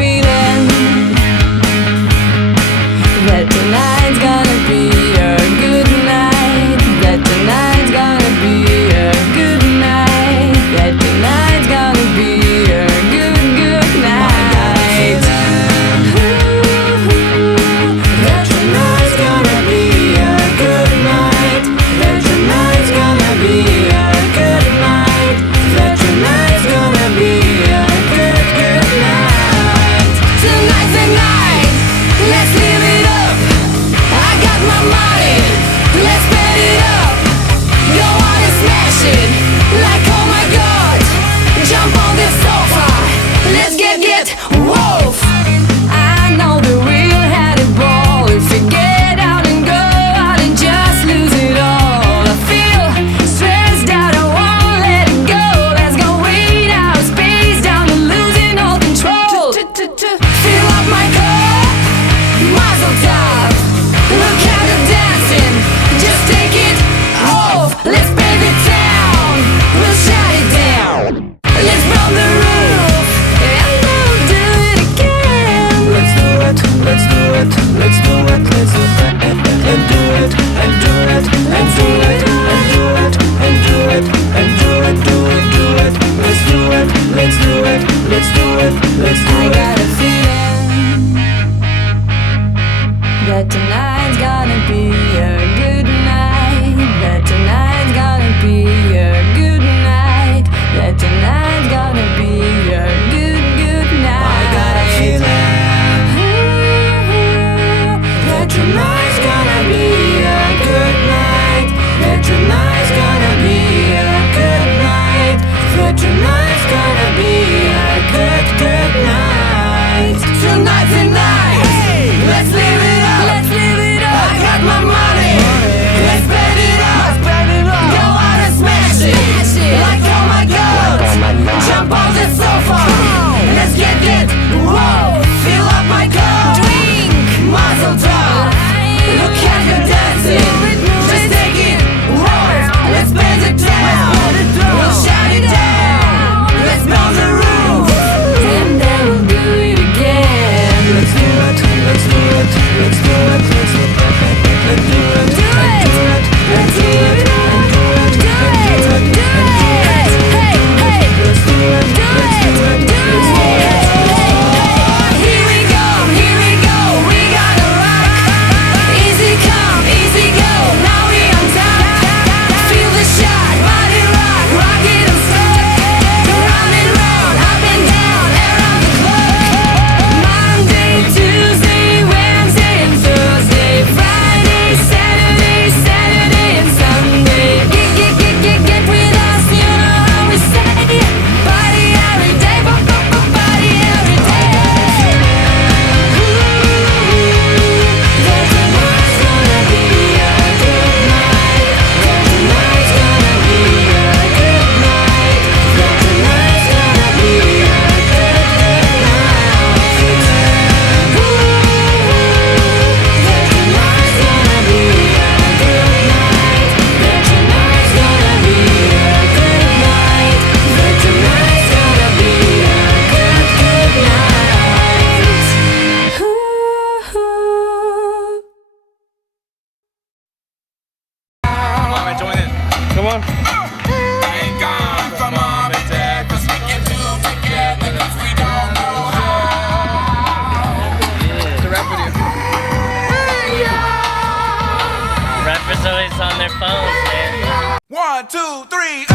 feeling that tonight's gonna be a good night. That tonight's gonna be a good night. That tonight's gonna be a good, good night. That tonight's gonna be a good night. That tonight's gonna be a good night. That tonight's gonna be a good, good night. Tonight's the night, let's live it up. I got my money, let's bet it up. Go on and smash it, like oh my god. Jump on the sofa, let's get wolf. I know that we'll have a ball if we get out and go out and just lose it all. I feel stressed out, I won't let it go. Let's go way out, space down and losing all control. Fill up my cup, muzzle top. Look at the dancing, just take it off. Let's bathe the town, we'll shut it down. Let's burn the roof, and we'll do it again. Let's do it, let's do it, let's do it, let's do it, and do it, and do it, and do it, and do it, and do it, and do it, do it, do it. Let's do it, let's do it, let's do it, let's do it. I got a feeling that tonight's gonna be a good night. That tonight's gonna be a good night. That tonight's gonna be a good, good night. I got a feeling that tonight's gonna be a good night. That tonight's gonna be a good night. That tonight's gonna be a good, good night. Tonight's the night. Let's live it up. Let's live it up. I got my money. Let's bet it up. Go out and smash it. Like oh my god. Jump on the sofa. Let's get whoa. Fill up my cup. Drink. Muzzle top. Look at you dancing. Just take it whoa. Let's bend it down. We'll shut it down. Let's burn the roof, and then we'll do it again. Let's do it. Let's do it. Let's do it. Let's do it. Let's do it. Do it. Let's do it. Do it. Do it. Do it. Hey, hey. Let's do it. Do it. Do it. Here we go. Here we go. We gotta rock. Easy come, easy go. Now we on top. Feel the shot. Body rock. Rock it and stuck. Round and round. Up and down. Around the clock. Monday, Tuesday, Wednesday and Thursday. Friday, Saturday, Saturday and Sunday. Get with us, you know how we say. Party every day, party every day. That tonight's gonna be a good night. That tonight's gonna be a good night. That tonight's gonna be a good, good night. That tonight's gonna be a good night. That tonight's gonna be a good night. That tonight's gonna be a good, good night. Come on, man, join in. Come on. Ain't gone from mom and dad, 'cause we can do together if we don't know how. To rap with you. Rappers always on their phones, man. 1, 2, 3,